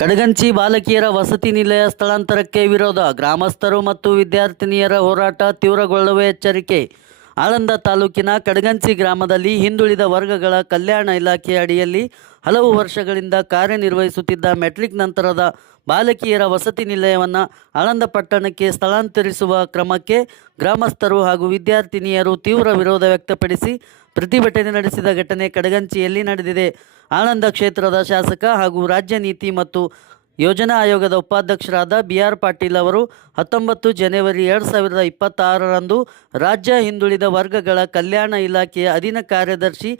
ಕಡಗಂಚಿ ಬಾಲಕಿಯರ ವಸತಿ ನಿಲಯ ಸ್ಥಳಾಂತರಕ್ಕೆ ವಿರೋಧ, ಗ್ರಾಮಸ್ಥರು ಮತ್ತು ವಿದ್ಯಾರ್ಥಿನಿಯರ ಹೋರಾಟ ತೀವ್ರಗೊಳ್ಳುವ ಎಚ್ಚರಿಕೆ. ಆಳಂದ ತಾಲೂಕಿನ ಕಡಗಂಚಿ ಗ್ರಾಮದಲ್ಲಿ ಹಿಂದುಳಿದ ವರ್ಗಗಳ ಕಲ್ಯಾಣ ಇಲಾಖೆ ಅಡಿಯಲ್ಲಿ ಹಲವು ವರ್ಷಗಳಿಂದ ಕಾರ್ಯನಿರ್ವಹಿಸುತ್ತಿದ್ದ ಮೆಟ್ರಿಕ್ ನಂತರದ ಬಾಲಕಿಯರ ವಸತಿ ನಿಲಯವನ್ನು ಆಳಂದ ಪಟ್ಟಣಕ್ಕೆ ಸ್ಥಳಾಂತರಿಸುವ ಕ್ರಮಕ್ಕೆ ಗ್ರಾಮಸ್ಥರು ಹಾಗೂ ವಿದ್ಯಾರ್ಥಿನಿಯರು ತೀವ್ರ ವಿರೋಧ ವ್ಯಕ್ತಪಡಿಸಿ ಪ್ರತಿಭಟನೆ ನಡೆಸಿದ ಘಟನೆ ಕಡಗಂಚಿಯಲ್ಲಿ ನಡೆದಿದೆ. ಆಳಂದ ಕ್ಷೇತ್ರದ ಶಾಸಕ ಹಾಗೂ ರಾಜ್ಯ ನೀತಿ ಮತ್ತು ಯೋಜನಾ ಆಯೋಗದ ಉಪಾಧ್ಯಕ್ಷರಾದ BR ಪಾಟೀಲ್ ಅವರು 19 ಜನವರಿ 2026ರಂದು ರಾಜ್ಯ ಹಿಂದುಳಿದ ವರ್ಗಗಳ ಕಲ್ಯಾಣ ಇಲಾಖೆಯ ಅಧೀನ ಕಾರ್ಯದರ್ಶಿ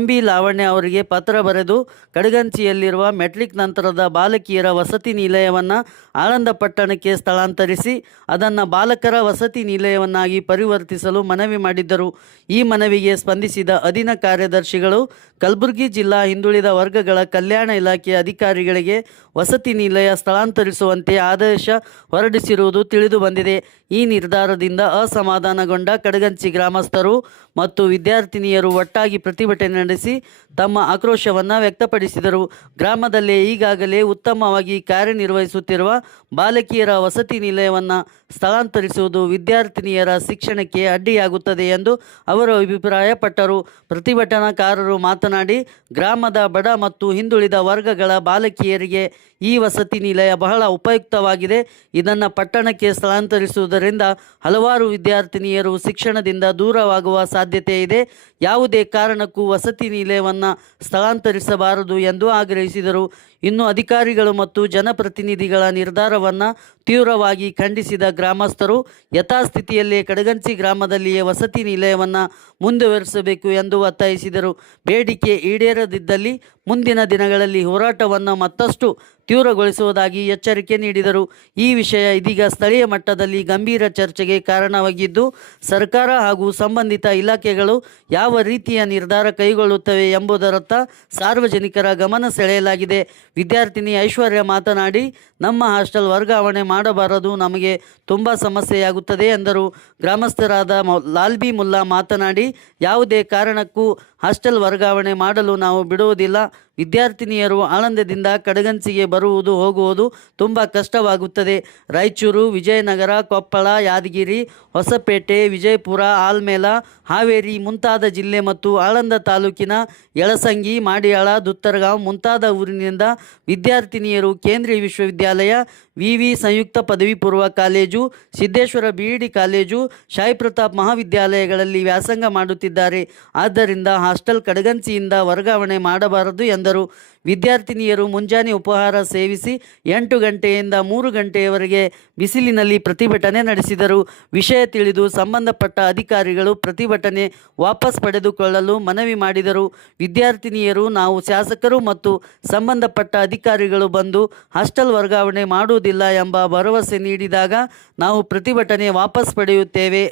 MB ಲಾವಣ್ಯ ಅವರಿಗೆ ಪತ್ರ ಬರೆದು ಕಡಗಂಚಿಯಲ್ಲಿರುವ ಮೆಟ್ರಿಕ್ ನಂತರದ ಬಾಲಕಿಯರ ವಸತಿ ನಿಲಯವನ್ನು ಆಳಂದ ಪಟ್ಟಣಕ್ಕೆ ಸ್ಥಳಾಂತರಿಸಿ ಅದನ್ನು ಬಾಲಕರ ವಸತಿ ನಿಲಯವನ್ನಾಗಿ ಪರಿವರ್ತಿಸಲು ಮನವಿ ಮಾಡಿದ್ದರು. ಈ ಮನವಿಗೆ ಸ್ಪಂದಿಸಿದ ಅಧೀನ ಕಾರ್ಯದರ್ಶಿಗಳು ಕಲಬುರಗಿ ಜಿಲ್ಲಾ ಹಿಂದುಳಿದ ವರ್ಗಗಳ ಕಲ್ಯಾಣ ಇಲಾಖೆಯ ಅಧಿಕಾರಿಗಳಿಗೆ ವಸತಿ ನಿಲಯ ಸ್ಥಳಾಂತರಿಸುವಂತೆ ಆದೇಶ ಹೊರಡಿಸಿರುವುದು ತಿಳಿದು ಬಂದಿದೆ. ಈ ನಿರ್ಧಾರದಿಂದ ಅಸಮಾಧಾನಗೊಂಡ ಕಡಗಂಚಿ ಗ್ರಾಮಸ್ಥರು ಮತ್ತು ವಿದ್ಯಾರ್ಥಿನಿಯರು ಒಟ್ಟಾಗಿ ಪ್ರತಿಭಟನೆ ನಡೆಸಿ ತಮ್ಮ ಆಕ್ರೋಶವನ್ನು ವ್ಯಕ್ತಪಡಿಸಿದರು. ಗ್ರಾಮದಲ್ಲೇ ಈಗಾಗಲೇ ಉತ್ತಮವಾಗಿ ಕಾರ್ಯನಿರ್ವಹಿಸುತ್ತಿರುವ ಬಾಲಕಿಯರ ವಸತಿ ನಿಲಯವನ್ನು ಸ್ಥಳಾಂತರಿಸುವುದು ವಿದ್ಯಾರ್ಥಿನಿಯರ ಶಿಕ್ಷಣಕ್ಕೆ ಅಡ್ಡಿಯಾಗುತ್ತದೆ ಎಂದು ಅವರು ಅಭಿಪ್ರಾಯಪಟ್ಟರು. ಪ್ರತಿಭಟನಾಕಾರರು ಮಾತನಾಡಿ, ಗ್ರಾಮದ ಬಡ ಮತ್ತು ಹಿಂದುಳಿದ ವರ್ಗಗಳ ಬಾಲಕಿಯರಿಗೆ ಈ ವಸತಿ ನಿಲಯ ಬಹಳ ಉಪಯುಕ್ತವಾಗಿದೆ. ಇದನ್ನು ಪಟ್ಟಣಕ್ಕೆ ಸ್ಥಳಾಂತರಿಸುವುದರಿಂದ ಹಲವಾರು ವಿದ್ಯಾರ್ಥಿನಿಯರು ಶಿಕ್ಷಣದಿಂದ ದೂರವಾಗುವ ಸಾಧ್ಯತೆ ಇದೆ. ಯಾವುದೇ ಕಾರಣಕ್ಕೂ ವಸತಿ ನಿಲಯವನ್ನು ಸ್ಥಳಾಂತರಿಸಬಾರದು ಎಂದು ಆಗ್ರಹಿಸಿದರು. ಇನ್ನು ಅಧಿಕಾರಿಗಳು ಮತ್ತು ಜನಪ್ರತಿನಿಧಿಗಳ ನಿರ್ಧಾರವನ್ನು ತೀವ್ರವಾಗಿ ಖಂಡಿಸಿದ ಗ್ರಾಮಸ್ಥರು ಯಥಾಸ್ಥಿತಿಯಲ್ಲೇ ಕಡಗಂಚಿ ಗ್ರಾಮದಲ್ಲಿಯೇ ವಸತಿ ನಿಲಯವನ್ನು ಮುಂದುವರಿಸಬೇಕು ಎಂದು ಒತ್ತಾಯಿಸಿದರು. ಬೇಡಿಕೆ ಈಡೇರದಿದ್ದಲ್ಲಿ ಮುಂದಿನ ದಿನಗಳಲ್ಲಿ ಹೋರಾಟವನ್ನು ಮತ್ತಷ್ಟು ತೀವ್ರಗೊಳಿಸುವುದಾಗಿ ಎಚ್ಚರಿಕೆ ನೀಡಿದರು. ಈ ವಿಷಯ ಇದೀಗ ಸ್ಥಳೀಯ ಮಟ್ಟದಲ್ಲಿ ಗಂಭೀರ ಚರ್ಚೆಗೆ ಕಾರಣವಾಗಿದ್ದು, ಸರ್ಕಾರ ಹಾಗೂ ಸಂಬಂಧಿತ ಇಲಾಖೆಗಳು ಯಾವ ರೀತಿಯ ನಿರ್ಧಾರ ಕೈಗೊಳ್ಳುತ್ತವೆ ಎಂಬುದರತ್ತ ಸಾರ್ವಜನಿಕರ ಗಮನ ಸೆಳೆಯಲಾಗಿದೆ. ವಿದ್ಯಾರ್ಥಿನಿ ಐಶ್ವರ್ಯ ಮಾತನಾಡಿ, ನಮ್ಮ ಹಾಸ್ಟೆಲ್ ವರ್ಗಾವಣೆ ಮಾಡಬಾರದು, ನಮಗೆ ತುಂಬ ಸಮಸ್ಯೆಯಾಗುತ್ತದೆ ಎಂದರು. ಗ್ರಾಮಸ್ಥರಾದ ಲಾಲ್ಬಿ ಮುಲ್ಲಾ ಮಾತನಾಡಿ, ಯಾವುದೇ ಕಾರಣಕ್ಕೂ ಹಾಸ್ಟೆಲ್ ವರ್ಗಾವಣೆ ಮಾಡಲು ನಾವು ಬಿಡುವುದಿಲ್ಲ. ವಿದ್ಯಾರ್ಥಿನಿಯರು ಆಳಂದದಿಂದ ಕಡಗಂಚಿಗೆ ಬರುವುದು ಹೋಗುವುದು ತುಂಬ ಕಷ್ಟವಾಗುತ್ತದೆ. ರಾಯಚೂರು, ವಿಜಯನಗರ, ಕೊಪ್ಪಳ, ಯಾದಗಿರಿ, ಹೊಸಪೇಟೆ, ವಿಜಯಪುರ, ಆಲ್ಮೇಲ, ಹಾವೇರಿ ಮುಂತಾದ ಜಿಲ್ಲೆ ಮತ್ತು ಆಳಂದ ತಾಲೂಕಿನ ಯಳಸಂಗಿ, ಮಾಡಿಯಾಳ, ದುತ್ತರಗಾಂವ್ ಮುಂತಾದ ಊರಿನಿಂದ ವಿದ್ಯಾರ್ಥಿನಿಯರು ಕೇಂದ್ರೀಯ ವಿಶ್ವವಿದ್ಯಾಲಯ, ವಿವಿ ಸಂಯುಕ್ತ ಪದವಿ ಪೂರ್ವ ಕಾಲೇಜು, ಸಿದ್ದೇಶ್ವರ BED ಕಾಲೇಜು, ಶಾಯಿ ಪ್ರತಾಪ್ ಮಹಾವಿದ್ಯಾಲಯಗಳಲ್ಲಿ ವ್ಯಾಸಂಗ ಮಾಡುತ್ತಿದ್ದಾರೆ. ಆದ್ದರಿಂದ ಹಾಸ್ಟೆಲ್ ಕಡಗಂಚಿಯಿಂದ ವರ್ಗಾವಣೆ ಮಾಡಬಾರದು ಎಂದರು. ವಿದ್ಯಾರ್ಥಿನಿಯರು ಮುಂಜಾನೆ ಉಪಹಾರ ಸೇವಿಸಿ 8 ಗಂಟೆಯಿಂದ 3 ಗಂಟೆಯವರೆಗೆ ಬಿಸಿಲಿನಲ್ಲಿ ಪ್ರತಿಭಟನೆ ನಡೆಸಿದರು. ವಿಷಯ ತಿಳಿದು ಸಂಬಂಧಪಟ್ಟ ಅಧಿಕಾರಿಗಳು ಪ್ರತಿಭಟನೆ ವಾಪಸ್ ಪಡೆದುಕೊಳ್ಳಲು ಮನವಿ ಮಾಡಿದರು. ವಿದ್ಯಾರ್ಥಿನಿಯರು, ನಾವು ಶಾಸಕರು ಮತ್ತು ಸಂಬಂಧಪಟ್ಟ ಅಧಿಕಾರಿಗಳು ಬಂದು ಹಾಸ್ಟೆಲ್ ವರ್ಗಾವಣೆ ಮಾಡುವುದಿಲ್ಲ ಎಂಬ ಭರವಸೆ ನೀಡಿದಾಗ ನಾವು ಪ್ರತಿಭಟನೆ ವಾಪಸ್ ಪಡೆಯುತ್ತೇವೆ,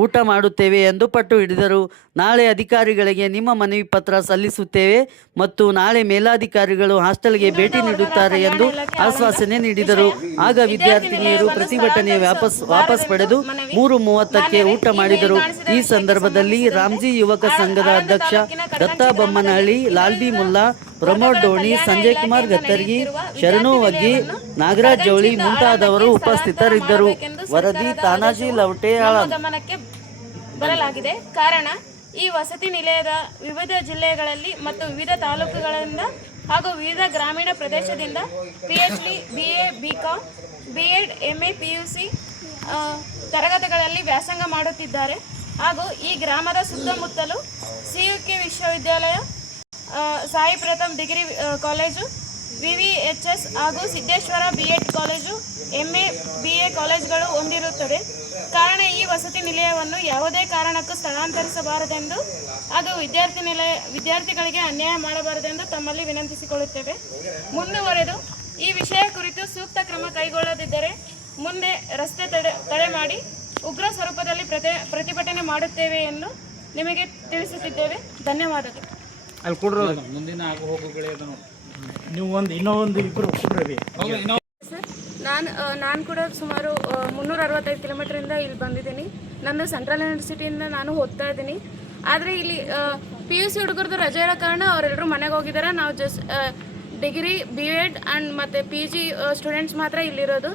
ಊಟ ಮಾಡುತ್ತೇವೆ ಎಂದು ಪಟ್ಟು ಹಿಡಿದರು. ನಾಳೆ ಅಧಿಕಾರಿಗಳಿಗೆ ನಿಮ್ಮ ಮನವಿ ಪತ್ರ ಸಲ್ಲಿಸುತ್ತೇವೆ ಮತ್ತು ನಾಳೆ ಮೇಲಾಧಿಕಾರಿಗಳು ಹಾಸ್ಟೆಲ್ಗೆ ಭೇಟಿ ನೀಡುತ್ತಾರೆ ಎಂದು ಆಶ್ವಾಸನೆ ನೀಡಿದರು. ಆಗ ವಿದ್ಯಾರ್ಥಿನಿಯರು ಪ್ರತಿಭಟನೆ ವಾಪಸ್ ಪಡೆದು 3:30ಕ್ಕೆ ಊಟ ಮಾಡಿದರು. ಈ ಸಂದರ್ಭದಲ್ಲಿ ರಾಮ್ಜಿ ಯುವಕ ಸಂಘದ ಅಧ್ಯಕ್ಷ ದತ್ತಾ ಬೊಮ್ಮನಹಳ್ಳಿ, ಲಾಲ್ಬಿ ಮುಲ್ಲಾ, ಪ್ರಮೋದ್ ಡೋಣಿ, ಸಂಜಯ್ ಕುಮಾರ್ ಗತ್ತರ್ಗಿ, ಶರಣು ವಗ್ಗಿ, ನಾಗರಾಜ್ ಜವಳಿ ಮುಂತಾದವರು ಉಪಸ್ಥಿತರಿದ್ದರು. ವರದಿ ತಾನಾಜಿ ಲವಟೆ, ಆಳಂದ. ಬರಲಾಗಿದೆ. ಕಾರಣ, ಈ ವಸತಿ ನಿಲಯದ ವಿವಿಧ ಜಿಲ್ಲೆಗಳಲ್ಲಿ ಮತ್ತು ವಿವಿಧ ತಾಲೂಕುಗಳಿಂದ ಹಾಗೂ ವಿವಿಧ ಗ್ರಾಮೀಣ ಪ್ರದೇಶದಿಂದ PhD, BA, BCom, B.Ed, MA, PUC ತರಗತಿಗಳಲ್ಲಿ ವ್ಯಾಸಂಗ ಮಾಡುತ್ತಿದ್ದಾರೆ. ಹಾಗೂ ಈ ಗ್ರಾಮದ ಸುತ್ತಮುತ್ತಲು CUK ವಿಶ್ವವಿದ್ಯಾಲಯ, ಸಾಯಿ ಪ್ರಥಮ್ ಡಿಗ್ರಿ ಕಾಲೇಜು, VVHS ಹಾಗೂ Siddeshwara BEd college, MA, BA ಕಾಲೇಜುಗಳು ಹೊಂದಿರುತ್ತದೆ. ಕಾರಣ, ಈ ವಸತಿ ನಿಲಯವನ್ನು ಯಾವುದೇ ಕಾರಣಕ್ಕೂ ಸ್ಥಳಾಂತರಿಸಬಾರದೆಂದು ಹಾಗೂ ವಿದ್ಯಾರ್ಥಿಗಳಿಗೆ ಅನ್ಯಾಯ ಮಾಡಬಾರದೆಂದು ತಮ್ಮಲ್ಲಿ ವಿನಂತಿಸಿಕೊಳ್ಳುತ್ತೇವೆ. ಮುಂದುವರೆದು ಈ ವಿಷಯ ಕುರಿತು ಸೂಕ್ತ ಕ್ರಮ ಕೈಗೊಳ್ಳದಿದ್ದರೆ ಮುಂದೆ ರಸ್ತೆ ತಡೆ ಮಾಡಿ ಉಗ್ರ ಸ್ವರೂಪದಲ್ಲಿ ಪ್ರತಿಭಟನೆ ಮಾಡುತ್ತೇವೆ ಎಂದು ನಿಮಗೆ ತಿಳಿಸುತ್ತಿದ್ದೇವೆ. ಧನ್ಯವಾದಗಳು. ಮುಂದಿನ ನೀವು ಇನ್ನೊಂದು ಇಬ್ಬರು ಸರ್, ನಾನು ಕೂಡ ಸುಮಾರು 365 ಕಿಲೋಮೀಟರಿಂದ ಇಲ್ಲಿ ಬಂದಿದ್ದೀನಿ. ನಂದು ಸೆಂಟ್ರಲ್ ಯೂನಿವರ್ಸಿಟಿಯಿಂದ ನಾನು ಓದ್ತಾ ಇದ್ದೀನಿ. ಆದರೆ ಇಲ್ಲಿ PUC ಹುಡುಗರದು ರಜೆ ಇರೋ ಕಾರಣ ಅವರೆಲ್ಲರೂ ಮನೆಗೆ ಹೋಗಿದ್ದಾರೆ. ನಾವು ಡಿಗ್ರಿ BEd ಆ್ಯಂಡ್ ಮತ್ತು PG ಸ್ಟೂಡೆಂಟ್ಸ್ ಮಾತ್ರ ಇಲ್ಲಿರೋದು.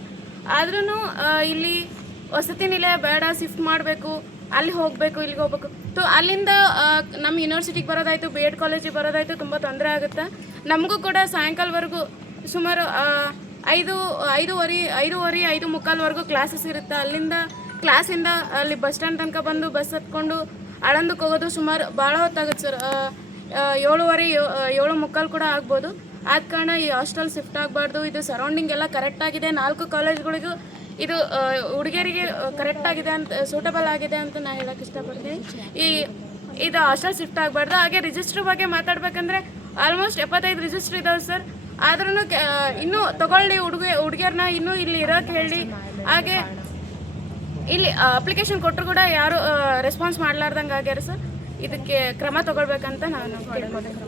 ಆದ್ರೂ ಇಲ್ಲಿ ವಸತಿ ನಿಲಯ ಬೇಡ, ಶಿಫ್ಟ್ ಮಾಡಬೇಕು, ಅಲ್ಲಿ ಹೋಗಬೇಕು, ಇಲ್ಲಿಗೆ ಹೋಗ್ಬೇಕು. ಅಲ್ಲಿಂದ ನಮ್ಮ ಯೂನಿವರ್ಸಿಟಿಗೆ ಬರೋದಾಯಿತು, BEd ಕಾಲೇಜಿಗೆ ಬರೋದಾಯಿತು, ತುಂಬ ತೊಂದರೆ ಆಗುತ್ತೆ. ನಮಗೂ ಕೂಡ ಸಾಯಂಕಾಲವರೆಗೂ ಸುಮಾರು 5:30, 5:45 ಕ್ಲಾಸಸ್ ಇರುತ್ತೆ. ಅಲ್ಲಿಂದ ಕ್ಲಾಸಿಂದ ಅಲ್ಲಿ ಬಸ್ ಸ್ಟ್ಯಾಂಡ್ ತನಕ ಬಂದು ಬಸ್ ಹತ್ಕೊಂಡು ಆಳಂದಕ್ಕೆ ಹೋಗೋದು ಸುಮಾರು ಭಾಳ ಹೊತ್ತಾಗುತ್ತೆ ಸರ್. 7:30, 7:45 ಕೂಡ ಆಗ್ಬೋದು. ಆದ ಕಾರಣ ಈ ಹಾಸ್ಟೆಲ್ ಶಿಫ್ಟ್ ಆಗಬಾರ್ದು. ಇದು ಸರೌಂಡಿಂಗ್ ಎಲ್ಲ ಕರೆಕ್ಟಾಗಿದೆ. 4 ಕಾಲೇಜ್ಗಳಿಗೂ ಇದು ಹುಡುಗಿಯರಿಗೆ ಕರೆಕ್ಟಾಗಿದೆ ಅಂತ, ಸೂಟಬಲ್ ಆಗಿದೆ ಅಂತ ನಾನು ಹೇಳಕ್ಕೆ ಇಷ್ಟಪಡ್ತೀನಿ. ಇದು ಹಾಸ್ಟೆಲ್ ಶಿಫ್ಟ್ ಆಗಬಾರ್ದು. ಹಾಗೆ ರಿಜಿಸ್ಟ್ರ್ ಬಗ್ಗೆ ಮಾತಾಡ್ಬೇಕಂದ್ರೆ ಆಲ್ಮೋಸ್ಟ್ 75 ರಿಜಿಸ್ಟ್ರ್ ಇದಾವೆ ಸರ್. ಆದ್ರೂ ಇನ್ನೂ ತಗೊಳ್ಳಿ, ಹುಡುಗಿಯರನ್ನ ಇನ್ನೂ ಇಲ್ಲಿ ಇರೋಕ್ಕೆ ಹೇಳಿ. ಹಾಗೆ ಇಲ್ಲಿ ಅಪ್ಲಿಕೇಶನ್ ಕೊಟ್ಟರು ಕೂಡ ಯಾರು ರೆಸ್ಪಾನ್ಸ್ ಮಾಡಲಾರ್ದಂಗೆ ಆಗ್ಯಾರ ಸರ್. ಇದಕ್ಕೆ ಕ್ರಮ ತಗೊಳ್ಬೇಕಂತ ನಾನು ಕೇಳ್ಕೊಳ್ತೀನಿ.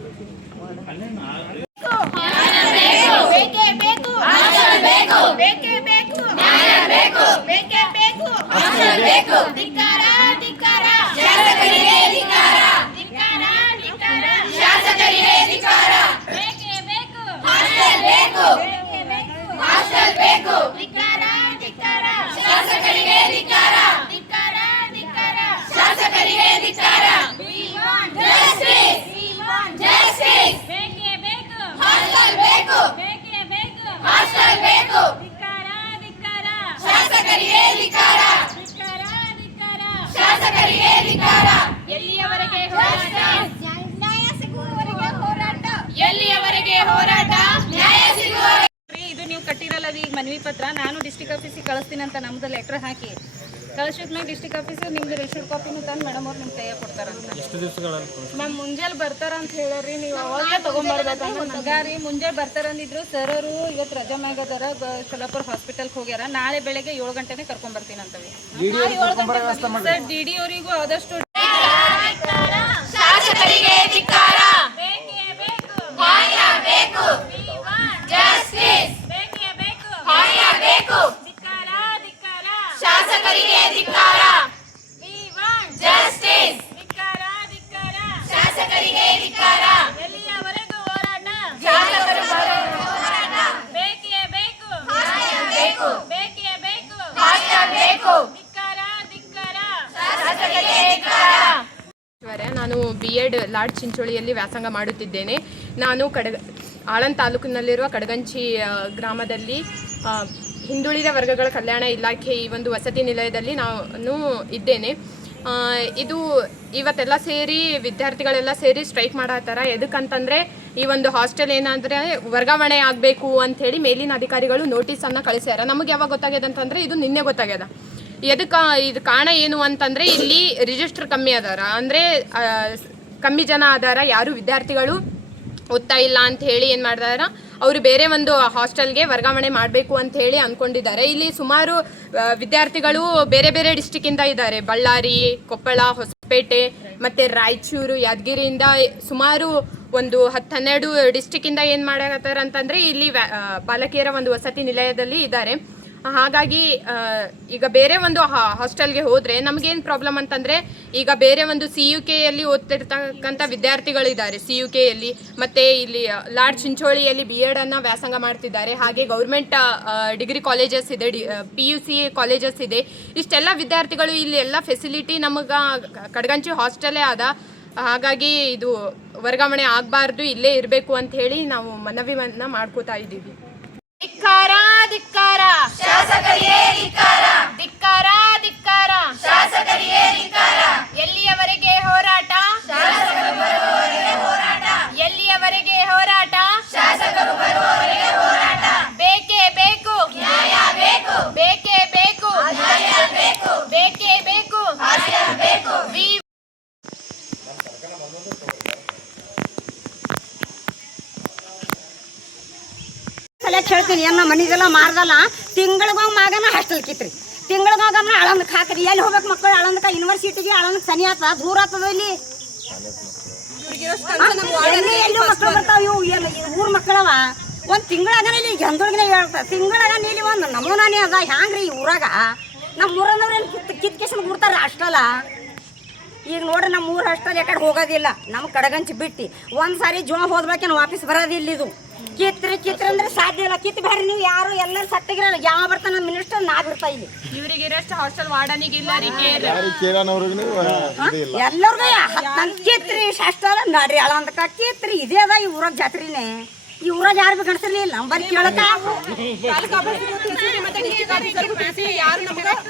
ಇದು ನೀವು ಕಟ್ಟಿರಲ್ಲ ಈಗ ಮನವಿ ಪತ್ರ, ನಾನು ಡಿಸ್ಟ್ರಿಕ್ಟ್ ಆಫೀಸಿಗೆ ಕಳಿಸ್ತೀನಿ ಅಂತ ನಮ್ದು ಲೆಟ್ರ್ ಹಾಕಿ ಕಳಿಸಿದ್ಮೇಲೆ ಡಿಸ್ಟ್ರಿಕ್ಟ್ ಆಫೀಸರ್ ನಿಮ್ದು ರಿಸೀಟ್ ಕಾಪಿನೂ ತಂದು ಮೇಡಮ್ ಅವ್ರು ನಿಮ್ಮ ಕೈಯಾಗ ಕೊಡ್ತಾರಂತ. ಎಷ್ಟು ದಿವಸಗಳಲ್ಲಿ ಮ್ಯಾಮ್ ಮುಂಜಾನೆ ಬರ್ತಾರಂತ ಹೇಳ್ರಿ, ನೀವು ಅವಾಗಲೇ ತೊಗೊಂಬರ್ಬೇಕಂತ. ರೀ ಮುಂಜಾನೆ ಬರ್ತಾರಂದಿದ್ರು ಸರ್ ಅವರು. ಇವತ್ತು ರಜಾ ಮ್ಯಾಗದಾರ, ಸೊಲ್ಲಾಪುರ ಹಾಸ್ಪಿಟಲ್ಗೆ ಹೋಗ್ಯಾರ. ನಾಳೆ ಬೆಳಗ್ಗೆ 7 ಗಂಟೆನೇ ಕರ್ಕೊಂಡ್ಬರ್ತೀನಂತವಿ ಸರ್. DD ಅವರಿಗೂ ಆದಷ್ಟು ನಾನು BEd ಲಾರ್ಡ್ ಚಿಂಚೋಳಿಯಲ್ಲಿ ವ್ಯಾಸಂಗ ಮಾಡುತ್ತಿದ್ದೇನೆ. ನಾನು ಆಳಂದ್ ತಾಲೂಕಿನಲ್ಲಿರುವ ಕಡಗಂಚಿ ಗ್ರಾಮದಲ್ಲಿ ಹಿಂದುಳಿದ ವರ್ಗಗಳ ಕಲ್ಯಾಣ ಇಲಾಖೆ ಈ ಒಂದು ವಸತಿ ನಿಲಯದಲ್ಲಿ ನಾನು ಇದ್ದೇನೆ. ಇದು ಇವತ್ತೆಲ್ಲ ಸೇರಿ ವಿದ್ಯಾರ್ಥಿಗಳೆಲ್ಲ ಸೇರಿ ಸ್ಟ್ರೈಕ್ ಮಾಡತ್ತಾರ. ಎದಕ್ಕಂತಂದರೆ ಈ ಒಂದು ಹಾಸ್ಟೆಲ್ ಏನಾದರೆ ವರ್ಗಾವಣೆ ಆಗಬೇಕು ಅಂಥೇಳಿ ಮೇಲಿನ ಅಧಿಕಾರಿಗಳು ನೋಟಿಸನ್ನು ಕಳಿಸ್ಯಾರ. ನಮಗೆ ಯಾವಾಗ ಗೊತ್ತಾಗ್ಯದ ಅಂತಂದರೆ ಇದು ನಿನ್ನೆ ಗೊತ್ತಾಗ್ಯದ. ಇದು ಕಾರಣ ಏನು ಅಂತಂದರೆ ಇಲ್ಲಿ ರಿಜಿಸ್ಟರ್ ಕಮ್ಮಿ ಅದಾರ, ಅಂದರೆ ಕಮ್ಮಿ ಜನ ಅದಾರ, ಯಾರು ವಿದ್ಯಾರ್ಥಿಗಳು ಓದ್ತಾ ಇಲ್ಲ ಅಂತ ಹೇಳಿ ಏನು ಮಾಡಿದಾರ, ಅವರು ಬೇರೆ ಒಂದು ಹಾಸ್ಟೆಲ್ಗೆ ವರ್ಗಾವಣೆ ಮಾಡಬೇಕು ಅಂತ ಹೇಳಿ ಅಂದ್ಕೊಂಡಿದ್ದಾರೆ. ಇಲ್ಲಿ ಸುಮಾರು ವಿದ್ಯಾರ್ಥಿಗಳು ಬೇರೆ ಬೇರೆ ಡಿಸ್ಟಿಕ್ಕಿಂದ ಇದ್ದಾರೆ. ಬಳ್ಳಾರಿ, ಕೊಪ್ಪಳ, ಹೊಸಪೇಟೆ ಮತ್ತು ರಾಯಚೂರು, ಯಾದಗಿರಿಯಿಂದ ಸುಮಾರು ಒಂದು 10-12 ಡಿಸ್ಟಿಕ್ಕಿಂದ ಏನು ಮಾಡಕತ್ತಾರ ಅಂತಂದರೆ ಇಲ್ಲಿ ಬಾಲಕಿಯರ ಒಂದು ವಸತಿ ನಿಲಯದಲ್ಲಿ ಇದ್ದಾರೆ. ಹಾಗಾಗಿ ಈಗ ಬೇರೆ ಒಂದು ಹಾಸ್ಟೆಲ್ಗೆ ಹೋದರೆ ನಮಗೇನು ಪ್ರಾಬ್ಲಮ್ ಅಂತಂದರೆ, ಈಗ ಬೇರೆ ಒಂದು CUKಯಲ್ಲಿ ಓದ್ತಿರ್ತಕ್ಕಂಥ ವಿದ್ಯಾರ್ಥಿಗಳಿದ್ದಾರೆ. CUKಯಲ್ಲಿ ಮತ್ತು ಇಲ್ಲಿ ಲಾರ್ಡ್ ಚಿಂಚೋಳಿಯಲ್ಲಿ BEd ಅನ್ನು ವ್ಯಾಸಂಗ ಮಾಡ್ತಿದ್ದಾರೆ. ಹಾಗೆ ಗೌರ್ಮೆಂಟ್ ಡಿಗ್ರಿ ಕಾಲೇಜಸ್ ಇದೆ, PUC ಕಾಲೇಜಸ್ ಇದೆ. ಇಷ್ಟೆಲ್ಲ ವಿದ್ಯಾರ್ಥಿಗಳು ಇಲ್ಲಿ ಎಲ್ಲ ಫೆಸಿಲಿಟಿ ನಮಗೆ ಕಡಗಂಚಿ ಹಾಸ್ಟೆಲೇ ಆದ. ಹಾಗಾಗಿ ಇದು ವರ್ಗಾವಣೆ ಆಗಬಾರ್ದು, ಇಲ್ಲೇ ಇರಬೇಕು ಅಂತ ಹೇಳಿ ನಾವು ಮನವಿಯನ್ನು ಮಾಡ್ಕೋತಾ ಇದ್ದೀವಿ. ಧಿಕ್ಕಾರ ಧಿಕ್ಕಾರ ಶಾಸಕರಿಗೆ ಧಿಕ್ಕಾರ, ಧಿಕ್ಕಾರ ಧಿಕ್ಕಾರ ಶಾಸಕರಿಗೆ ಧಿಕ್ಕಾರ. ಎಲ್ಲಿಯವರೆಗೆ ಹೋರಾಟ? ಶಾಸಕರು ಬರುವವರೆಗೆ ಹೋರಾಟ. ಎಲ್ಲಿಯವರೆಗೆ ಹೋರಾಟ? ಶಾಸಕರು ಬರುವವರೆಗೆ ಹೋರಾಟ. ಬೇಕೇ ಬೇಕು ನ್ಯಾಯ ಬೇಕು, ಬೇಕೇ ಬೇಕು ನ್ಯಾಯ ಬೇಕು, ಬೇಕೇ ಬೇಕು ಹಾಸ್ಟೆಲ್ ಬೇಕು. ಹೇಳ್ತೀನಿ ಏನ ಮನಿಗೆಲ್ಲ ಮಾರ್ದಲ್ಲ, ತಿಂಗಳಿಗೋಗಿ ಮಾಗನ ಹಾಸ್ಟೆಲ್ ಕಿತ್ರಿ, ತಿಂಗಳಿಗೋಗಮ್ಮ ಆಳಂದಕ್ಕೆ ಹಾಕ್ರಿ. ಎಲ್ಲಿ ಹೋಗ್ಬೇಕು ಮಕ್ಕಳು? ಆಳಂದಕ್ಕೆ ಯೂನಿವರ್ಸಿಟಿಗೆ ಆಳಂದಕ್ಕೆ ಸನಿ ಆತ, ದೂರ ಆಗ್ತದ. ಇಲ್ಲಿ ಎಲ್ಲಿ ಮಕ್ಕಳು ಬರ್ತಾವ? ಇವು ಊರ್ ಮಕ್ಕಳವ. ಒಂದು ತಿಂಗಳಾಗನ ಇಲ್ಲಿ ಗಂದೊಳಗಿನ ಹೇಳ್ತಾರೆ, ತಿಂಗಳಾಗ ಇಲ್ಲಿ ಒಂದು ನಮೂನಾನೇ ಅದ. ಹ್ಯಾಂಗ್ರಿ ಈ ಊರಾಗ? ನಮ್ಮ ಊರನವ್ರು ಏನು ಕಿತ್ಕೇಶನ್ ಬಿಡ್ತಾರೆ ಹಾಸ್ಟೆಲ? ಈಗ ನೋಡ್ರಿ ನಮ್ಮ ಊರು ಅಷ್ಟಲ್ಲಿ ಯಾಕಡೆ ಹೋಗೋದಿಲ್ಲ ನಮ್ಮ ಕಡಗಂಚಿ ಬಿಟ್ಟು ಒಂದು ಸಾರಿ ಜೋ ಹೋದ್ಬೇಕೇನು ವಾಪಸ್ ಬರೋದಿಲ್ಲ ಇದು ಕಿತ್ರಿ ಅಂದ್ರೆ ಸಾಧ್ಯ ಇಲ್ಲ ಕಿತ್ತು ಬೇರೆ ನೀವು ಯಾರು ಎಲ್ಲರೂ ಸತ್ತಿಗಿರಲ್ಲ ಯಾವ ಬರ್ತಾನೆ ಮಿನಿಸ್ಟರ್ ನಾ ಬಿಡ್ತಾ ಇಲ್ಲಿ ಇವರಿಗೆ ಇರೋಷ್ಟು ಹಾಸ್ಟೆಲ್ ವಾರ್ಡನಿಗಿಲ್ಲ ರೀ ಕೇರ್ ಎಲ್ಲರಿಗೂ ಕಿತ್ರಿ ಶಾಸ್ತ್ರ ನಡ್ರಿ ಅಳ ಅಂತ ಕಿತ್ರಿ ಇದೇ ಅದ ಈ ಊರಾಗ ಜಾತ್ರಿನೇ ಈ ಊರಾಗ ಯಾರು ಬೇಕು ಅನ್ಸಿರ್ಲಿಲ್ಲ ನಮ್ಮ ಬರೀ ಕೇಳಕ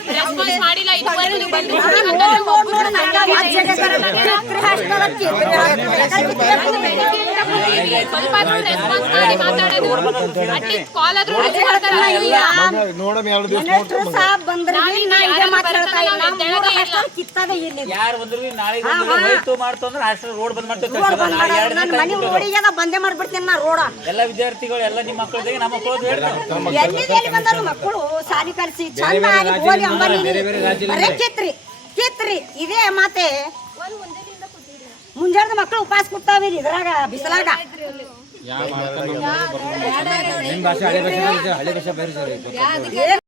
ರೆಸ್ಪಾನ್ಸ್ ಮಾಡಿಲ್ಲ ಇದುವರೆಗೂ ನೀವು ಬಂದು ಸ್ವಲ್ಪ ರೆಸ್ಪಾನ್ಸ್ ಮಾಡಿ ಮಾತಾಡೋದು ಅಟ್ಲೀಸ್ಟ್ ಕಾಲ್ ಆದ್ರೂ ಕಿತ್ತದ ಇಲ್ಲಿ ಯಾರು ಬಂದ್ರು ನಾಳೆ ಹೋಯ್ತು ಮಾಡ್ತು ಅಂದ್ರೆ ಹಾಸ್ಟೆಲ್ ರೋಡ್ ಬಂದ್ ಮಾಡ್ತೀವಿ ಮನೆ ರೋಡಿಗೆ ಬಂದೇ ಮಾಡ್ಬಿಡ್ತೇನೆ ನಾ ರೋಡ ಎಲ್ಲ ವಿದ್ಯಾರ್ಥಿಗಳು ಎಲ್ಲ ನಿಮ್ಮ ಮಕ್ಕಳಿಗೆ ನಮ್ಮ ಮಕ್ಕಳು ಹೇಳ್ತಾರೆ ಎಲ್ಲಿ ಬಂದರು ಮಕ್ಕಳು ಸಾಲಿ ಕಲಿಸಿ ಚಂದ ಆಗಿ ಓದಿ ಅಂಬರಿ ಕಿತ್ರಿ ಇದೇ ಮಾತೆ ಮುಂಜಾನೆ ಮಕ್ಕಳು ಉಪವಾಸ ಕೂತಾವೆ ಇದ್ರಾಗ ಬಿಸಿಲಾಗ ನಿಮ್ಮ ಭಾಷೆ ಹಳೆ ಭಾಷೆ ಬೇರೆ ಸರ್